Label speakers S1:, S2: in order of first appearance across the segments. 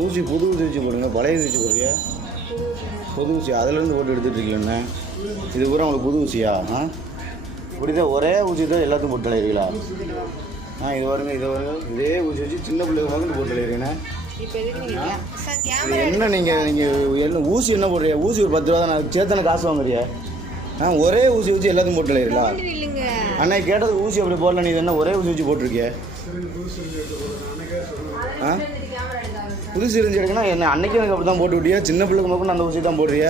S1: ஊசி புது ஊசி வச்சு போடுங்க பழைய ஊசி போடுறியா? புது ஊசி அதுலேருந்து போட்டு எடுத்துட்டு இருக்கீங்களே இது பூரா உங்களுக்கு புது ஊசியா ஆ? இப்படி தான் ஒரே ஊசி தான் எல்லாத்தையும் போட்டு தலைவீங்களா ஆ இது வருங்க இது வருங்க இதே ஊசி வச்சு சின்ன பிள்ளைங்க வந்து போட்டு
S2: கேமரா
S1: என்ன? நீங்கள் நீங்கள் என்ன ஊசி என்ன போடுறியா ஊசி ஒரு பத்து ரூபா தான் நான் சேர்த்தான காசு வாங்குறியா? ஆ ஒரே ஊசி வச்சு எல்லாத்தையும் போட்டு
S2: இல்லைங்க.
S1: அன்னைக்கு கேட்டது ஊசி அப்படி போடல நீ என்ன ஒரே ஊசி வச்சு போட்டிருக்கிய? ஆ? புது சிரிஞ்சு எடுக்கணும் என்ன அன்னைக்கு எனக்கு அப்படி தான் போட்டு விட்டியா? சின்ன பிள்ளைக்கு மட்டும் அந்த ஊசி தான் போடுறிய?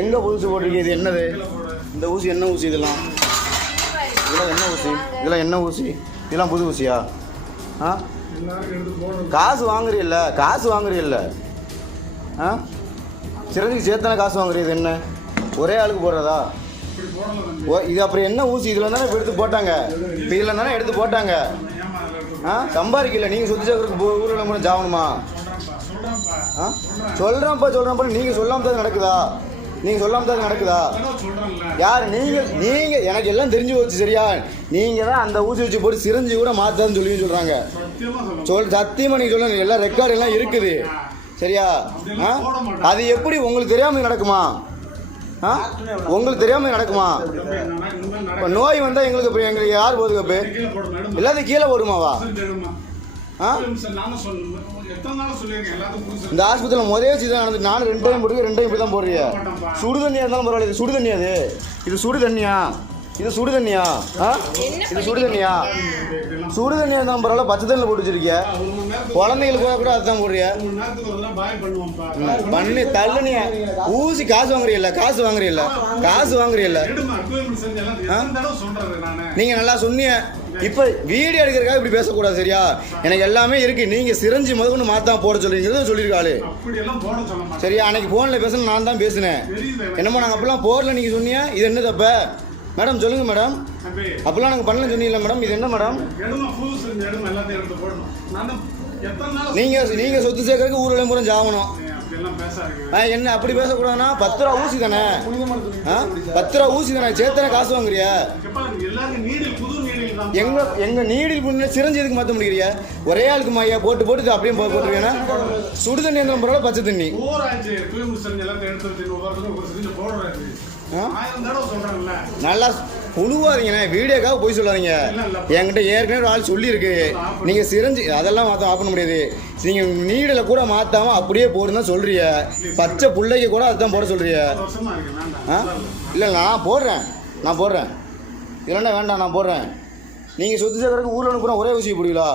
S1: எங்கே புதுசு போட்டிருக்கீங்க இது என்னது? இந்த ஊசி என்ன ஊசி இதெல்லாம்? இதெல்லாம் என்ன ஊசி? இதெல்லாம் என்ன ஊசி? இதெல்லாம் புது ஊசியா? ஆ? காசு வாங்குறீல்ல காசு வாங்குறீல்ல ஆ? சிறந்துக்கு சேர்த்தான காசு வாங்குறது என்ன? ஒரே ஆளுக்கு போடுறதா? ஓ இது அப்புறம் என்ன ஊசி? இதில் தானே இப்போ எடுத்து போட்டாங்க. இப்போ இதில் தானே எடுத்து போட்டாங்க. ஆ? சம்பாதிக்கல. நீங்கள் சுற்றி சேர்க்கறதுக்கு ஊரில் கூட ஜாகணுமா ஆ? சொல்கிறேன்ப்பா சொல்கிறேன்ப்பா நீங்கள் சொல்லாம தான் நடக்குதா? நீங்கள் சொல்லாம தான் நடக்குதா? யார்? நீங்கள் நீங்கள் எனக்கு எல்லாம் தெரிஞ்சு போச்சு சரியா? நீங்கள் தான் அந்த ஊசி வச்சு போட்டு சிரிஞ்சு கூட மாற்றாதுன்னு சொல்லி சொல்கிறாங்க சொல் சத்தியமாக நீங்கள் சொல்லுங்க எல்லாம் ரெக்கார்டு எல்லாம் இருக்குது. சரியா? ஆ? அது எப்படி உங்களுக்கு தெரியாமல் நடக்குமா? உங்களுக்கு தெரியாமல் நடக்குமா? இப்போ நோய் வந்தால் எங்களுக்கு இப்போ எங்களுக்கு யார் பாதுகாப்பு இப்போ எல்லாத்தையும் கீழே போடுமாவா? ஆ? இந்த ஆஸ்பத்திரியில் முதலே வச்சு தான் நடந்து நானும் ரெண்டு டைம் போடுறேன் ரெண்டு டைம் இப்படி தான் போடுறீங்க சுடு தண்ணியாக இருந்தாலும் பரவாயில்ல. இது சுடு தண்ணி அது இது சுடு தண்ணியா? இது சுடு தண்ணியா? ஆ? இது சுடு தண்ணியா? சுடு தண்ணியாக இருந்தாலும் பரவாயில்ல. பச்சை தண்ணியில் போட்டு வச்சிருக்கேன் குழந்தைங்களுக்கு கூட கூட அதுதான் போடுறிய பண்ணி தள்ளுனிய ஊசி காசு வாங்குறீல்ல காசு வாங்குறீல்ல காசு வாங்குறீல்ல. நீங்கள் நல்லா சொன்னீங்க. இப்போ வீடியோ எடுக்கிறதுக்காக இப்படி பேசக்கூடாது சரியா? எனக்கு எல்லாமே இருக்கு. நீங்கள் சிரஞ்சி முதற்கொண்டு மாத்தா போட சொல்றீங்கிறது சொல்லியிருக்காளு. சரியா அன்னைக்கு ஃபோனில் பேசணும் நான் தான் பேசினேன். என்னமோ நாங்கள் அப்பெல்லாம் போடல நீங்கள் சொன்னீங்க. இது என்ன தப்ப மேடம் சொல்லுங்கள் மேடம். அப்பெல்லாம் நாங்கள் பண்ணல சொன்னீங்களா மேடம் இது என்ன மேடம்? நீங்கள் நீங்கள் சொத்து சேர்க்கறதுக்கு ஊரில் பூரா ஜாகணும் என்ன அப்படி பேசக்கூடாதுன்னா பத்து ரூபா ஊசி தானே? பத்து ரூபா ஊசி தானே? சேர்த்தானே காசு வாங்குறியா? எங்க எங்க நீடில் புண்ணு சிரஞ்சு எதுக்கு மாற்ற முடியறியா? ஒரே ஆளுக்கு மாயா போட்டு போட்டு அப்படியே போட்டுருவேனா சுடு தண்ணி இருந்தாலும் பரவாயில்ல பச்சை தண்ணி? நல்லா புழுவாதீங்கண்ணே வீடியோக்காக போய் சொல்லாதீங்க. என்கிட்ட ஏற்கனவே ஒரு ஆள் சொல்லியிருக்கு. நீங்கள் சிரஞ்சு அதெல்லாம் மாற்ற ஆஃப் பண்ண முடியாது. நீங்கள் நீடில் கூட மாற்றாமல் அப்படியே போடுன்னு தான் சொல்றிய பச்சை பிள்ளைக்கு கூட அதுதான் போட சொல்றிய ஆ? இல்லை நான் போடுறேன். நான் போடுறேன். இல்லைன்னா வேண்டாம் நான் போடுறேன். நீங்கள் சொத்து சேர்க்கறதுக்கு ஊரில் கூட ஒரே ஊசி பிடிங்களா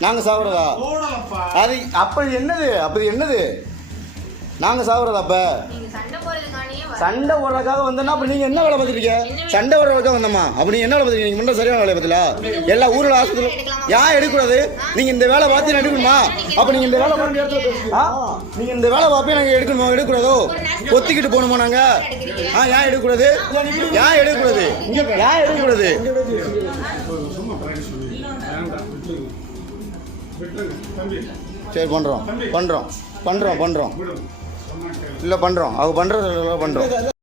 S1: நாங்கள் சாப்பிட்றதா? அது அப்போ என்னது? அப்போ என்னது? நாங்கள் சாப்பிட்றதா அப்போ?
S2: சண்டை
S1: போடுறதுக்காக வந்தோன்னா அப்போ நீங்கள் என்ன வேலை பார்த்துருக்கீங்க சண்டை போடுறதுக்காக வந்தோமா? அப்போ நீங்கள் என்ன வேலை பார்த்துருக்கீங்க நீங்கள் மட்டும் சரியான வேலையை பார்த்தீங்களா எல்லா ஊரில் ஆஸ்பத்திரி ஏன் எடுக்கக்கூடாது? நீங்கள் இந்த வேலை பார்த்து எடுக்கணுமா? அப்போ நீங்கள் இந்த வேலை பார்த்து ஆ? நீங்கள் இந்த வேலை பார்ப்பே நாங்கள் எடுக்கணுமா? எடுக்கக்கூடாதோ? ஒத்திக்கிட்டு போகணுமா நாங்கள் ஆ ஏன் எடுக்கக்கூடாது? ஏன் எடுக்கக்கூடாது? ஏன் எடுக்கக்கூடாது? சரி பண்ணுறோம் பண்ணுறோம் பண்ணுறோம் பண்ணுறோம் இல்லை பண்ணுறோம் அவங்க பண்ணுறது பண்ணுறோம்